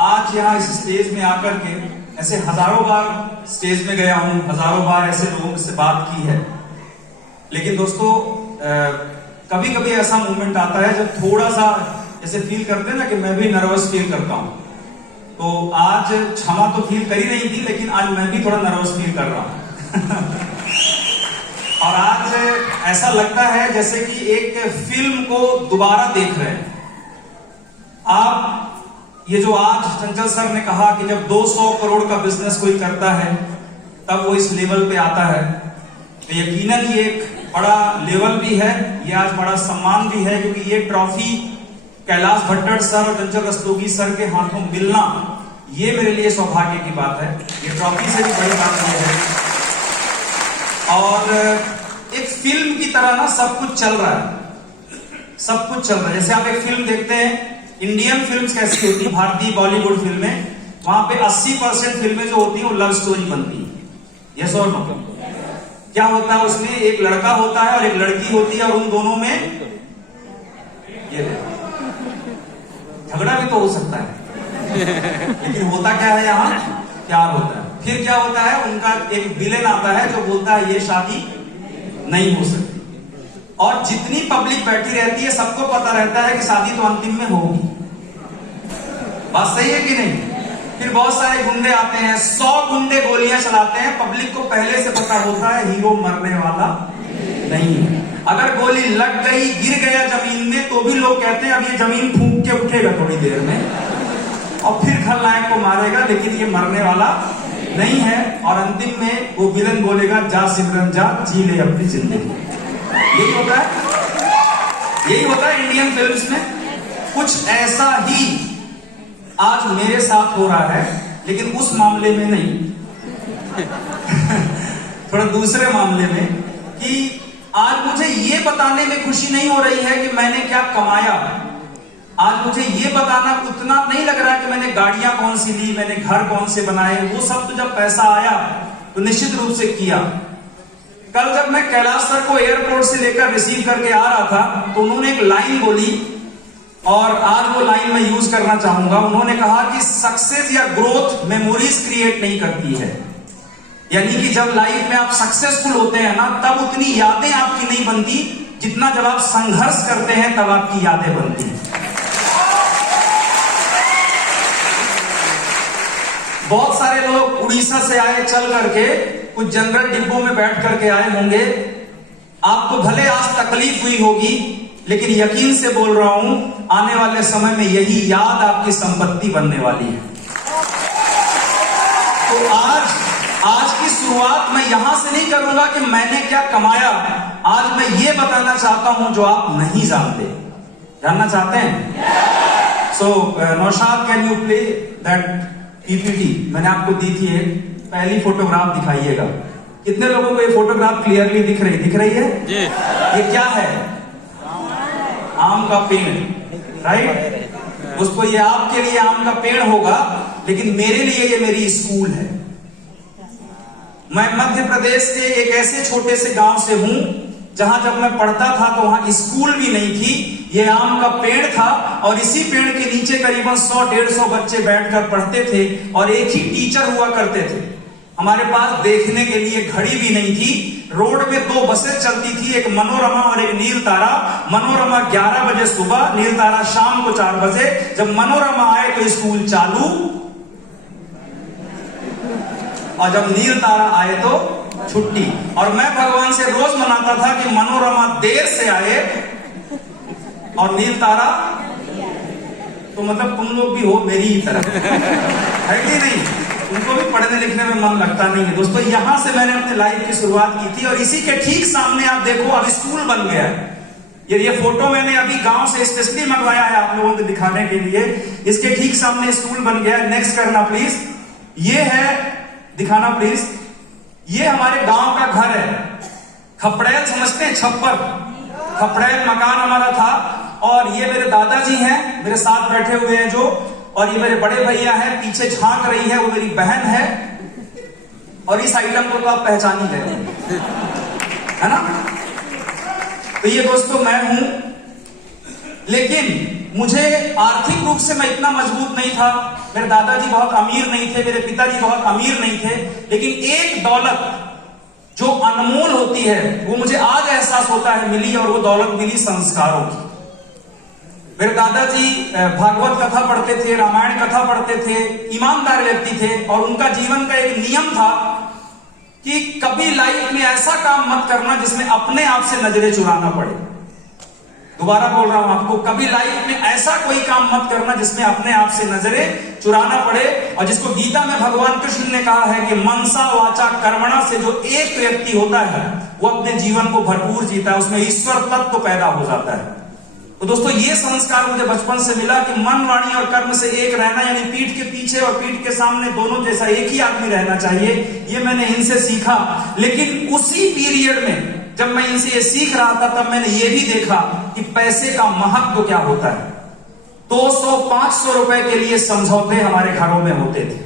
आज यहाँ इस स्टेज में आकर के ऐसे हजारों बार स्टेज में गया हूं, हजारों बार ऐसे लोगों से बात की है, लेकिन दोस्तों कभी कभी ऐसा मोमेंट आता है जब थोड़ा सा ऐसे फील करते हैं ना कि मैं भी नर्वस फील करता हूं। तो आज क्षमा तो फील करी नहीं थी, लेकिन आज मैं भी थोड़ा नर्वस फील कर रहा हूं। और आज ऐसा लगता है जैसे कि एक फिल्म को दोबारा देख रहे हैं आप। ये जो आज चंचल सर ने कहा कि जब 200 करोड़ का बिजनेस कोई करता है तब वो इस लेवल पे आता है, तो यकीनन ये एक बड़ा लेवल भी है, ये आज बड़ा सम्मान भी है, क्योंकि ये ट्रॉफी कैलाश भट्टर सर और चंचल रस्तोगी सर के हाथों मिलना, ये मेरे लिए सौभाग्य की बात है। ये ट्रॉफी से भी बड़ी बात ये है। और एक फिल्म की तरह ना सब कुछ चल रहा है, सब कुछ चल रहा है। जैसे आप एक फिल्म देखते हैं, इंडियन फिल्म्स कैसी होती है, भारतीय बॉलीवुड फिल्में, वहां पे 80% फिल्में जो होती हैं वो लव स्टोरी बनती है। यस और नो? क्या होता है उसमें, एक लड़का होता है और एक लड़की होती है, और उन दोनों में ये झगड़ा भी तो हो सकता है, लेकिन होता क्या है, यहाँ प्यार होता है। फिर क्या होता है, उनका एक विलेन आता है जो बोलता है ये शादी नहीं हो सकती, और जितनी पब्लिक बैठी रहती है सबको पता रहता है कि शादी तो अंतिम में होगी। बात सही है कि नहीं? फिर बहुत सारे गुंडे आते हैं, 100 गुंडे गोलियां चलाते हैं, पब्लिक को पहले से पता होता है हीरो मरने वाला नहीं है। अगर गोली लग गई, गिर गया जमीन में, तो भी लोग कहते हैं अब ये जमीन फूंक के उठेगा थोड़ी देर में और फिर खलनायक को मारेगा, लेकिन ये मरने वाला नहीं है। और अंतिम में वो विलन बोलेगा जा सिमरन जा, जी ले अपनी जिंदगी। यही होता है, यही होता है इंडियन फिल्म्स में। कुछ ऐसा ही आज मेरे साथ हो रहा है, लेकिन उस मामले में नहीं थोड़ा दूसरे मामले में, कि आज मुझे ये बताने में खुशी नहीं हो रही है कि मैंने क्या कमाया। आज मुझे ये बताना उतना नहीं लग रहा है कि मैंने गाड़ियां कौन सी ली, मैंने घर कौन से बनाए। वो सब तो जब पैसा आया तो निश्चित रूप से किया। कल जब मैं कैलाश सर को एयरपोर्ट से लेकर रिसीव करके आ रहा था, तो उन्होंने एक लाइन बोली और आज वो लाइन मैं यूज करना चाहूंगा। उन्होंने कहा कि सक्सेस या ग्रोथ मेमोरीज क्रिएट नहीं करती है, यानी कि जब लाइफ में आप सक्सेसफुल होते हैं ना, तब उतनी यादें आपकी नहीं बनती जितना जब आप संघर्ष करते हैं तब आपकी यादें बनती हैं। बहुत सारे लोग उड़ीसा से आए चल करके, कुछ जनरल डिब्बों में बैठ करके आए होंगे। आपको भले आज तकलीफ हुई होगी, लेकिन यकीन से बोल रहा हूं आने वाले समय में यही याद आपकी संपत्ति बनने वाली है। तो आज की शुरुआत मैं यहां से नहीं करूंगा कि मैंने क्या कमाया। आज मैं ये बताना चाहता हूं जो आप नहीं जानते। जानना चाहते हैं? So Naushad, can you play that PPT? मैंने आपको दी थी पहली फोटोग्राफ, दिखाइएगा। कितने लोगों को ये फोटोग्राफ क्लियरली दिख रही है? ये क्या है? आम का पेड़, राइट? उसको, ये आपके लिए आम का पेड़ होगा, लेकिन मेरे लिए ये मेरी स्कूल है। मैं मध्य प्रदेश के एक ऐसे छोटे से गांव से हूं जहां जब मैं पढ़ता था तो वहां स्कूल भी नहीं थी। ये आम का पेड़ था और इसी पेड़ के नीचे करीबन 100-150 बच्चे बैठकर पढ़ते थे और एक ही टीचर हुआ करते थे। हमारे पास देखने के लिए घड़ी भी नहीं थी। रोड में 2 बसें चलती थी, एक मनोरमा और एक नील तारा। मनोरमा 11 बजे सुबह, नील तारा शाम को 4 बजे। जब मनोरमा आए तो स्कूल चालू, और जब नील तारा आए तो छुट्टी। और मैं भगवान से रोज मनाता था कि मनोरमा देर से आए और नील तारा, तो मतलब तुम लोग भी हो मेरी ही तरह, है कि नहीं? उनको भी पढ़ने लिखने में मन लगता नहीं है। दोस्तों, यहां से मैंने अपने लाइफ की शुरुआत की थी और इसी के ठीक सामने आप देखो अब स्कूल बन गया है। ये फोटो मैंने अभी गांव से स्पेशली मंगवाया है आप लोगों को दिखाने के लिए। इसके ठीक सामने स्कूल बन गया है। नेक्स्ट करना प्लीज। ये है, दिखाना प्लीज। ये हमारे गांव का घर है। खपड़ैल समझते हैं? छप्पर, खपड़ैल मकान हमारा था। और ये मेरे दादाजी हैं, मेरे साथ बैठे हुए हैं जो, और ये मेरे बड़े भैया हैं। पीछे झांक रही है वो मेरी बहन है। और इस आइटम को तो आप पहचान ही गए, है ना? तो ये दोस्तों मैं हूं। लेकिन मुझे आर्थिक रूप से मैं इतना मजबूत नहीं था। मेरे दादाजी बहुत अमीर नहीं थे, मेरे पिताजी बहुत अमीर नहीं थे। लेकिन एक दौलत जो अनमोल होती है वो मुझे आज एहसास होता है मिली, और वो दौलत मिली संस्कारों की। मेरे दादाजी भागवत कथा पढ़ते थे, रामायण कथा पढ़ते थे, ईमानदार व्यक्ति थे। और उनका जीवन का एक नियम था कि कभी लाइफ में ऐसा काम मत करना जिसमें अपने आप से नजरें चुराना पड़े। दोबारा बोल रहा हूं आपको, कभी लाइफ में ऐसा कोई काम मत करना जिसमें अपने आप से नजरें चुराना पड़े। और जिसको गीता में भगवान कृष्ण ने कहा है कि मनसा वाचा कर्मणा से जो एक व्यक्ति होता है वो अपने जीवन को भरपूर जीता है, उसमें ईश्वर तत्व पैदा हो जाता है। तो दोस्तों ये संस्कार मुझे बचपन से मिला कि मन, वाणी और कर्म से एक रहना, यानी पीठ के पीछे और पीठ के सामने दोनों जैसा एक ही आदमी रहना चाहिए। ये मैंने इनसे सीखा। लेकिन उसी पीरियड में जब मैं इनसे ये सीख रहा था तब मैंने ये भी देखा कि पैसे का महत्व क्या होता है। 200-500 रुपए के लिए समझौते हमारे घरों में होते थे।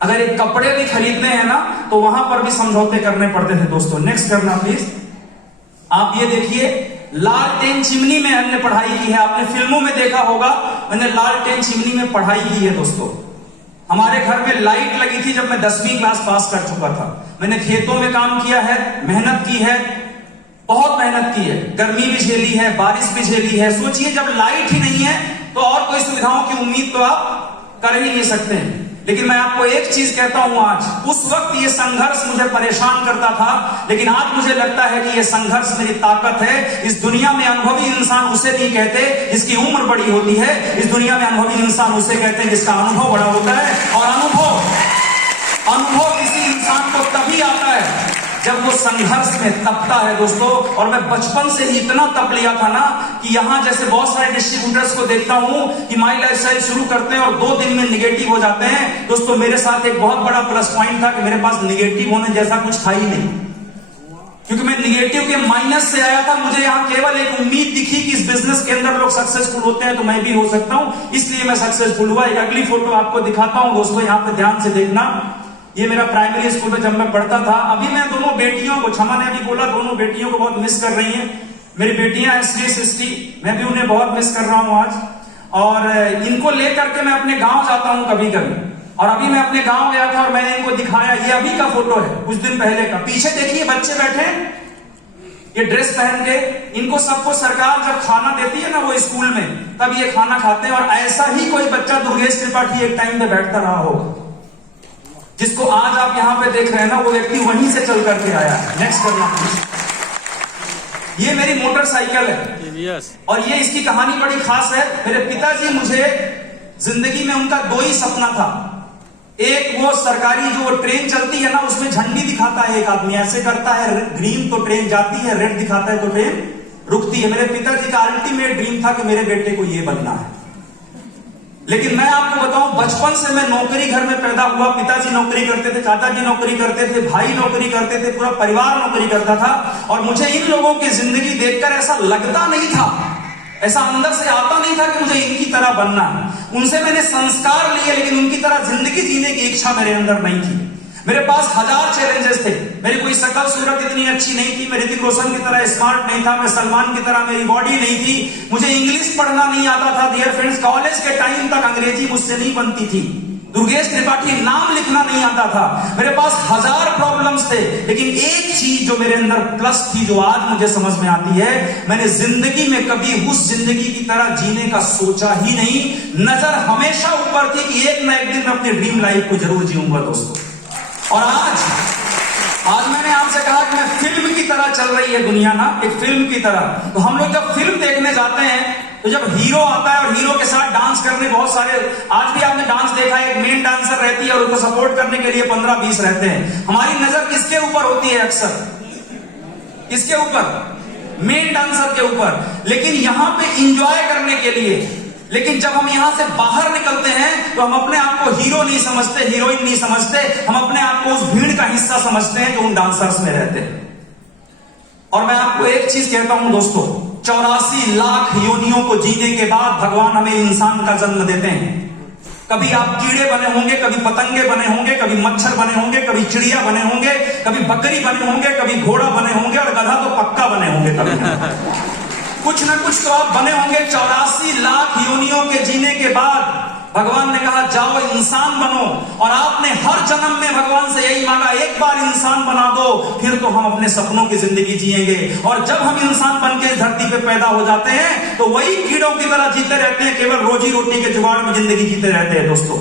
अगर एक कपड़े भी खरीदने हैं ना तो वहां पर भी समझौते करने पड़ते थे दोस्तों। नेक्स्ट करना प्लीज। आप ये देखिए, लालटेन चिमनी में हमने पढ़ाई की है। आपने फिल्मों में देखा होगा, मैंने लालटेन चिमनी में पढ़ाई की है दोस्तों। हमारे घर में लाइट लगी थी जब मैं 10वीं क्लास पास कर चुका था। मैंने खेतों में काम किया है, मेहनत की है, बहुत मेहनत की है, गर्मी भी झेली है, बारिश भी झेली है। सोचिए जब लाइट ही नहीं है तो और कोई सुविधाओं की उम्मीद तो आप कर ही नहीं सकते हैं। लेकिन मैं आपको एक चीज कहता हूं, आज उस वक्त ये संघर्ष मुझे परेशान करता था, लेकिन आज मुझे लगता है कि ये संघर्ष मेरी ताकत है। इस दुनिया में अनुभवी इंसान उसे नहीं कहते जिसकी उम्र बड़ी होती है। इस दुनिया में अनुभवी इंसान उसे कहते हैं जिसका अनुभव बड़ा होता है। और अनुभव किसी इंसान को तभी आता है जब वो संघर्ष में तपता है दोस्तों। और मैं बचपन से ही इतना तप लिया था ना कि यहां जैसे बहुत सारे डिस्ट्रीब्यूटर्स को देखता हूं कि माई लाइफस्टाइल शुरू करते हैं और 2 दिन में निगेटिव हो जाते हैं। दोस्तों मेरे साथ एक बहुत बड़ा प्लस पॉइंट था कि मेरे पास निगेटिव होने जैसा कुछ था ही नहीं, क्योंकि मैं निगेटिव के माइनस से आया था। मुझे यहां केवल एक उम्मीद दिखी कि इस बिजनेस के अंदर लोग सक्सेसफुल होते हैं तो मैं भी हो सकता हूं, इसलिए मैं सक्सेसफुल हुआ। एक अगली फोटो आपको दिखाता हूं दोस्तों, यहां पे ध्यान से देखना। ये मेरा प्राइमरी स्कूल में जब मैं पढ़ता था। अभी मैं दोनों बेटियों को, क्षमा ने अभी बोला, दोनों बेटियों को बहुत मिस कर रही हैं। मेरी बेटियां हैं श्री सृष्टि, मैं भी उन्हें बहुत मिस कर रहा हूं आज। और इनको लेकर के मैं अपने गांव जाता हूं कभी कभी। और अभी मैं अपने गांव गया था और मैंने इनको दिखाया, ये अभी का फोटो है, कुछ दिन पहले का। पीछे देखिए बच्चे बैठे, ये ड्रेस पहन के। इनको सबको सरकार जब खाना देती है ना वो स्कूल में, तब ये खाना खाते हैं। और ऐसा ही कोई बच्चा दुर्गेश त्रिपाठी एक टाइम पे बैठता रहा होगा, जिसको आज आप यहां पे देख रहे हैं ना, वो व्यक्ति वहीं से चल करके आया है। नेक्स्ट करना प्लीज। ये मेरी मोटरसाइकिल है और ये इसकी कहानी बड़ी खास है। मेरे पिताजी, मुझे जिंदगी में उनका 2 ही सपना था। एक वो सरकारी जो ट्रेन चलती है ना उसमें झंडी दिखाता है, एक आदमी ऐसे करता है, ग्रीन तो ट्रेन जाती है, रेड दिखाता है तो ट्रेन रुकती है। मेरे पिताजी का अल्टीमेट ड्रीम था कि मेरे बेटे को ये बनना है। लेकिन मैं आपको बताऊं, बचपन से मैं नौकरी घर में पैदा हुआ। पिताजी नौकरी करते थे, चाचा जी नौकरी करते थे, भाई नौकरी करते थे, पूरा परिवार नौकरी करता था। और मुझे इन लोगों की जिंदगी देखकर ऐसा लगता नहीं था, ऐसा अंदर से आता नहीं था कि मुझे इनकी तरह बनना है। उनसे मैंने संस्कार लिए, लेकिन उनकी तरह जिंदगी जीने की इच्छा मेरे अंदर नहीं थी। मेरे पास 1000 चैलेंजेस थे। मेरी कोई शकल सूरत इतनी अच्छी नहीं थी, मैं ऋतिक रोशन की तरह स्मार्ट नहीं था, मैं सलमान की तरह मेरी बॉडी नहीं थी, मुझे इंग्लिश पढ़ना नहीं आता था। डियर फ्रेंड्स, कॉलेज के टाइम तक अंग्रेजी मुझसे नहीं बनती थी। दुर्गेश त्रिपाठी नाम लिखना नहीं आता था। मेरे पास 1000 प्रॉब्लम्स थे, लेकिन एक चीज जो मेरे अंदर प्लस थी, जो आज मुझे समझ में आती है, मैंने जिंदगी में कभी उस जिंदगी की तरह जीने का सोचा ही नहीं। नजर हमेशा ऊपर थी कि एक ना एक दिन मैं अपनी ड्रीम लाइफ को जरूर जीऊंगा दोस्तों। और आज मैंने आपसे कहा कि मैं फिल्म की तरह चल रही है दुनिया ना, एक फिल्म की तरह। तो हम लोग जब फिल्म देखने जाते हैं तो जब हीरो आता है और हीरो के साथ डांस करने बहुत सारे, आज भी आपने डांस देखा है, एक मेन डांसर रहती है और उसको सपोर्ट करने के लिए 15-20 रहते हैं। हमारी नजर किसके ऊपर होती है अक्सर? किसके ऊपर? मेन डांसर के ऊपर, लेकिन यहां पे इंजॉय करने के लिए। लेकिन जब हम यहां से बाहर निकलते हैं तो हम अपने आप को हीरो नहीं समझते, हीरोइन नहीं समझते, हम अपने आप को उस भीड़ का हिस्सा समझते हैं जो उन डांसर्स में रहते हैं। और मैं आपको एक चीज कहता हूं दोस्तों, 84 लाख योनियों को जीने के बाद भगवान हमें इंसान का जन्म देते हैं। कभी आप कीड़े बने होंगे, कभी पतंगे बने होंगे, कभी मच्छर बने होंगे, कभी चिड़िया बने होंगे, कभी बकरी बने होंगे, कभी घोड़ा बने होंगे, और गधा तो पक्का बने होंगे कभी। कुछ ना कुछ तो आप बने होंगे। 84 लाख योनियों के जीने के बाद भगवान ने कहा जाओ इंसान बनो, और आपने हर जन्म में भगवान से यही मांगा, एक बार इंसान बना दो, फिर तो हम अपने सपनों की जिंदगी जिएंगे। और जब हम इंसान बन के इस धरती पे पैदा हो जाते हैं तो वही कीड़ों की तरह जीते रहते हैं, केवल रोजी रोटी के जुगाड़ में जिंदगी जीते रहते हैं। दोस्तों,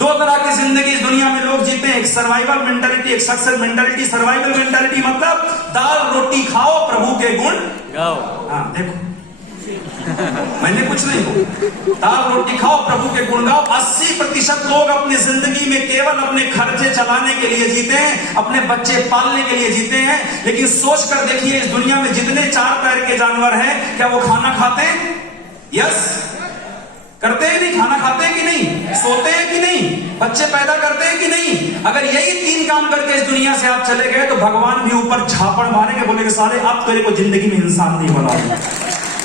दो तरह की जिंदगी इस दुनिया में लोग जीते हैं, एक सर्वाइवल मेंटालिटी, एक सक्सेस मेंटालिटी। सर्वाइवल मेंटालिटी मतलब दाल रोटी खाओ, प्रभु के गुण गाओ। हाँ देखो, मैंने कुछ नहीं बोला, दाल रोटी खाओ, प्रभु के गुण गाओ। 80% लोग अपनी जिंदगी में केवल अपने खर्चे चलाने के लिए जीते हैं, अपने बच्चे पालने के लिए जीते हैं। लेकिन सोच कर देखिए, इस दुनिया में जितने 4 पैर के जानवर हैं, क्या वो खाना खाते हैं? यस, करते हैं नहीं? खाना खाते हैं कि नहीं? सोते हैं कि नहीं? बच्चे पैदा करते हैं कि नहीं? अगर यही 3 काम करके इस दुनिया से आप चले गए तो भगवान भी ऊपर झापड़ मारेंगे, बोलेंगे साले अब तेरे को जिंदगी में इंसान नहीं बना,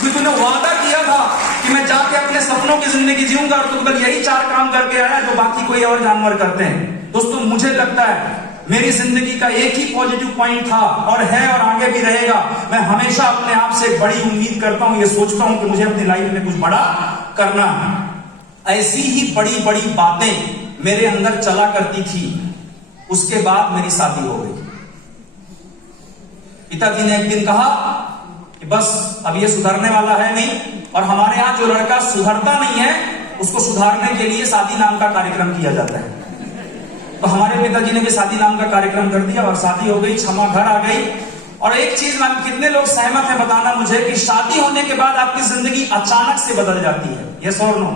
क्योंकि तूने वादा किया था कि मैं जाके अपने सपनों की जिंदगी जीऊंगा, और तू बस यही 4 काम करके आया जो बाकी कोई और जानवर करते हैं। दोस्तों, मुझे लगता है मेरी जिंदगी का एक ही पॉजिटिव पॉइंट था और है और आगे भी रहेगा। मैं हमेशा अपने आप से बड़ी उम्मीद करता हूं, ये सोचता हूं कि मुझे अपनी लाइफ में कुछ बड़ा करना है। ऐसी ही बड़ी बड़ी बातें मेरे अंदर चला करती थी। उसके बाद मेरी शादी हो गई। पिताजी ने एक दिन कहा कि बस अब ये सुधरने वाला है नहीं, और हमारे यहां जो लड़का सुधरता नहीं है उसको सुधारने के लिए शादी नाम का कार्यक्रम किया जाता है। तो हमारे पिताजी ने भी शादी नाम का कार्यक्रम कर दिया और शादी हो गई, क्षमा घर आ गई। और एक चीज मैम, कितने लोग सहमत हैं बताना मुझे कि शादी होने के बाद आपकी जिंदगी अचानक से बदल जाती है? यस और नो?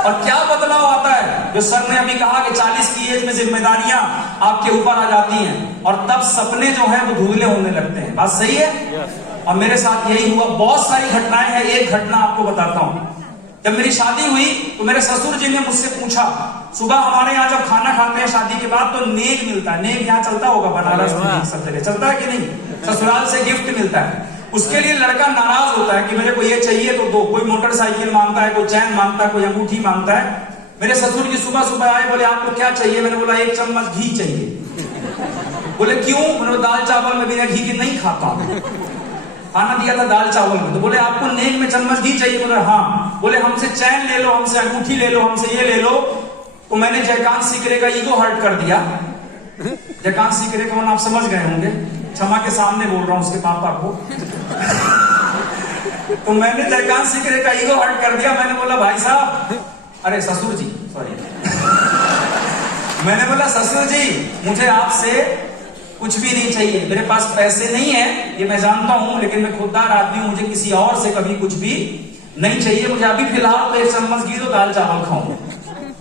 और क्या बदलाव आता है? जो सर ने अभी कहा कि 40 की एज में जिम्मेदारियां आपके ऊपर आ जाती हैं और तब सपने जो है वो धुंधले होने लगते हैं। बात सही है? और मेरे साथ यही हुआ। बहुत सारी घटनाएं हैं, एक घटना आपको बताता हूं। जब मेरी शादी हुई तो मेरे ससुर जी ने मुझसे पूछा, सुबह हमारे यहाँ जब खाना खाते हैं शादी के बाद तो नेक मिलता है। नेक यहाँ चलता होगा, बनारस में सब जगह चलता है कि नहीं? ससुराल से गिफ्ट मिलता है। उसके लिए लड़का नाराज होता है कि मेरे को ये चाहिए तो दो। कोई मोटरसाइकिल मांगता है, कोई चैन मांगता है, कोई अंगूठी मांगता है। मेरे ससुर जी सुबह सुबह आए, बोले आपको क्या चाहिए? मैंने बोला 1 चम्मच घी चाहिए। बोले क्यों? मैंने बोला दाल चावल में बिना घी के नहीं खाता। खाना दिया था दाल चावल में। तो बोले आपको नेक में चम्मच घी चाहिए? बोले हाँ। बोले हमसे चैन ले लो, हमसे अंगूठी ले लो, हमसे ये ले लो। तो मैंने जयकांत सीकरे का ईगो हर्ट कर दिया। जयकांत सीकरे का आप समझ गए होंगे, क्षमा के सामने बोल रहा हूं उसके पापा को। तो मैंने जयकांत सीकरे का ईगो हर्ट कर दिया। मैंने बोला भाई साहब, अरे ससुर जी, सॉरी। मैंने बोला ससुर जी, मुझे आपसे कुछ भी नहीं चाहिए। मेरे पास पैसे नहीं है, ये मैं जानता हूं, लेकिन मैं खुददार आदमी हूं, मुझे किसी और से कभी कुछ भी नहीं चाहिए। मुझे अभी फिलहाल तो 1 चम्मच घी दो, दाल चावल खाऊं।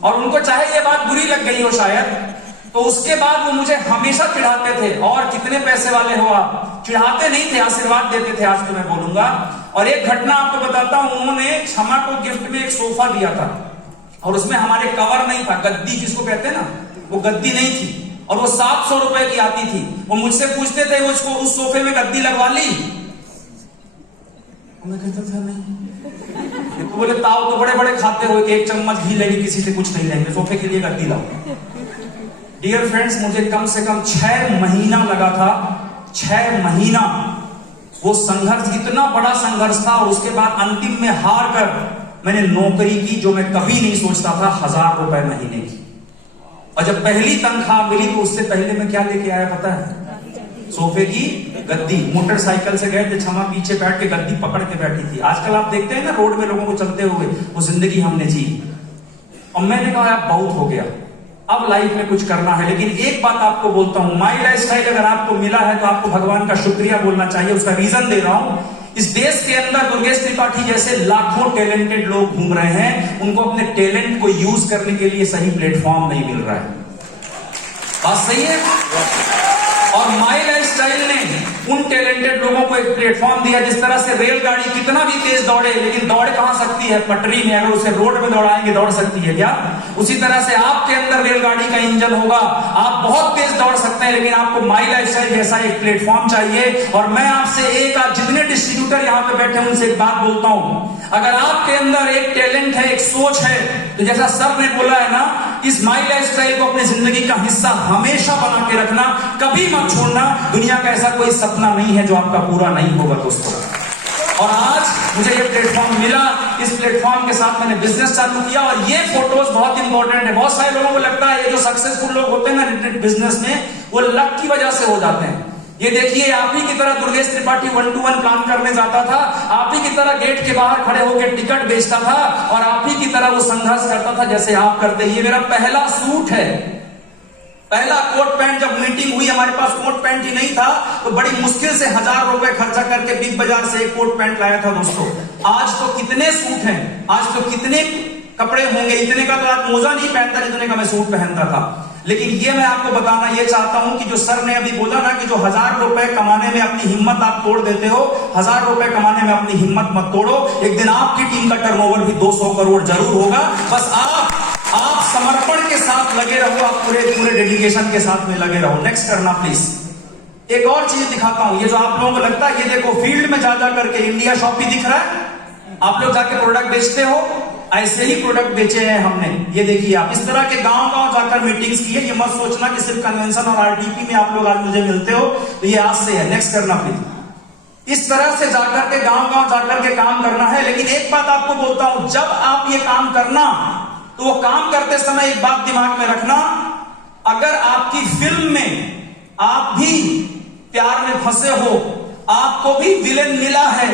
और उनको चाहे ये बात बुरी लग गई हो शायद, तो उसके बाद वो मुझे हमेशा चिढ़ाते थे, और कितने पैसे वाले हो आप। चिढ़ाते नहीं थे, आशीर्वाद देते थे, आज तो मैं बोलूंगा। और एक घटना आपको बताता हूं, उन्होंने क्षमा को गिफ्ट में एक सोफा दिया था, और उसमें हमारे कवर नहीं था, गद्दी जिसको कहते हैं ना, वो गद्दी नहीं थी, और वो 700 रुपए की आती थी। वो मुझसे पूछते थे उसको उस सोफे में गद्दी लगवा ली? मैं कहता था नहीं। तो बोले ताऊ तो बड़े बड़े खाते हो कि 1 चम्मच घी लेंगे, किसी से कुछ नहीं लेंगे, सोफे के लिए गद्दी लाओ। डियर फ्रेंड्स, मुझे कम से कम 6 महीना लगा था। 6 महीना वो संघर्ष, इतना बड़ा संघर्ष था। और उसके बाद अंतिम में हार कर मैंने नौकरी की, जो मैं कभी नहीं सोचता था, 1000 रुपए महीने की। और जब पहली तनख्वाह मिली तो उससे पहले मैं क्या लेके आया पता है? सोफे की गद्दी। मोटरसाइकिल से गए थे, क्षमा पीछे बैठ के गद्दी पकड़ के बैठी थी। आजकल आप देखते हैं ना रोड में लोगों को चलते हुए, वो जिंदगी हमने जी। और मैंने कहा अब बहुत हो गया, अब लाइफ में कुछ करना है। लेकिन एक बात आपको बोलता हूं, माई लाइफस्टाइल अगर आपको मिला है तो आपको भगवान का शुक्रिया बोलना चाहिए। उसका रीजन दे रहा हूं। इस देश के अंदर दुर्गेश त्रिपाठी जैसे लाखों टैलेंटेड लोग घूम रहे हैं, उनको अपने टैलेंट को यूज करने के लिए सही प्लेटफॉर्म नहीं मिल रहा है। बात सही है? और माई लाइफस्टाइल ने उन टैलेंटेड लोगों को एक प्लेटफॉर्म दिया। जिस तरह से रेलगाड़ी कितना भी तेज दौड़े, लेकिन दौड़ कहां सकती है? पटरी में। अगर उसे रोड में दौड़ाएंगे दौड़ सकती है क्या? उसी तरह से आपके अंदर रेलगाड़ी का इंजन होगा, आप बहुत तेज दौड़ सकते हैं, लेकिन आपको माई लाइफस्टाइल जैसा एक प्लेटफॉर्म चाहिए। और मैं आपसे एक आज जितने डिस्ट्रीब्यूटर यहां पे बैठे हैं उनसे एक बात बोलता हूं, अगर आपके अंदर एक टैलेंट है, एक सोच है, तो जैसा सर ने बोला है ना, इस माई लाइफस्टाइल को अपनी जिंदगी का हिस्सा हमेशा बना के रखना, कभी मत छोड़ना। दुनिया का ऐसा कोई सपना नहीं है जो आपका पूरा नहीं होगा दोस्तों। और आज मुझे ये प्लेटफॉर्म मिला, इस प्लेटफॉर्म के साथ मैंने बिजनेस चालू किया। और ये फोटोज बहुत इंपॉर्टेंट है। बहुत सारे लोगों को लगता है ये जो सक्सेसफुल लोग होते हैं ना बिजनेस में, वो लक की वजह से हो जाते हैं। ये देखिए, आप ही की तरह दुर्गेश त्रिपाठी 1-to-1 प्लान करने जाता था, आप ही की तरह गेट के बाहर खड़े होकर टिकट बेचता था, और आप ही की तरह वो संघर्ष करता था जैसे आप करते। ये मेरा पहला सूट है, पहला कोट पैंट। जब मीटिंग हुई, हमारे पास कोट पैंट ही नहीं था, तो बड़ी मुश्किल से 1000 रुपए खर्चा करके बिग बाजार से एक कोट पैंट लाया था दोस्तों। आज तो कितने सूट हैं, आज तो कितने कपड़े होंगे। इतने का तो आज मोजा नहीं पहनता जितने का मैं सूट पहनता था। लेकिन ये मैं आपको बताना ये चाहता हूं कि जो सर ने अभी बोला ना कि जो 1000 रुपए कमाने में अपनी हिम्मत आप तोड़ देते हो, 1000 रुपए कमाने में अपनी हिम्मत मत तोड़ो। एक दिन आपकी टीम का टर्नओवर भी 200 करोड़ जरूर होगा। बस आप समर्पण के साथ लगे रहो, आप पूरे डेडिकेशन के साथ में लगे रहो। नेक्स्ट करना प्लीज। एक और चीज दिखाता हूं, ये जो आप लोगों को लगता है, ये देखो फील्ड में जा करके इंडिया शॉपी दिख रहा है, आप लोग जाके प्रोडक्ट बेचते हो, ऐसे ही प्रोडक्ट बेचे हैं हमने। ये देखिए, आप इस तरह के गांव-गांव जाकर मीटिंग्स की है। ये मत सोचना कि सिर्फ कन्वेंशन और आरटीपी में आप लोग आज मुझे मिलते हो, तो ये आज से है। नेक्स्ट करना प्लीज। इस तरह से जाकर के गांव-गांव जाकर के काम करना है। लेकिन एक बात आपको बोलता हूं, जब आप ये काम करना, तो वो काम करते समय एक बात दिमाग में रखना, अगर आपकी फिल्म में आप भी प्यार में फंसे हो, आपको भी विलेन मिला है,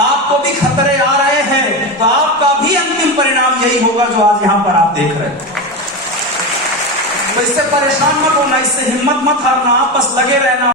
आपको भी खतरे आ रहे हैं, तो आपका भी अंतिम परिणाम यही होगा जो आज यहां पर आप देख रहे हैं। तो इससे परेशान मत होना, इससे हिम्मत मत हारना, आप बस लगे रहना।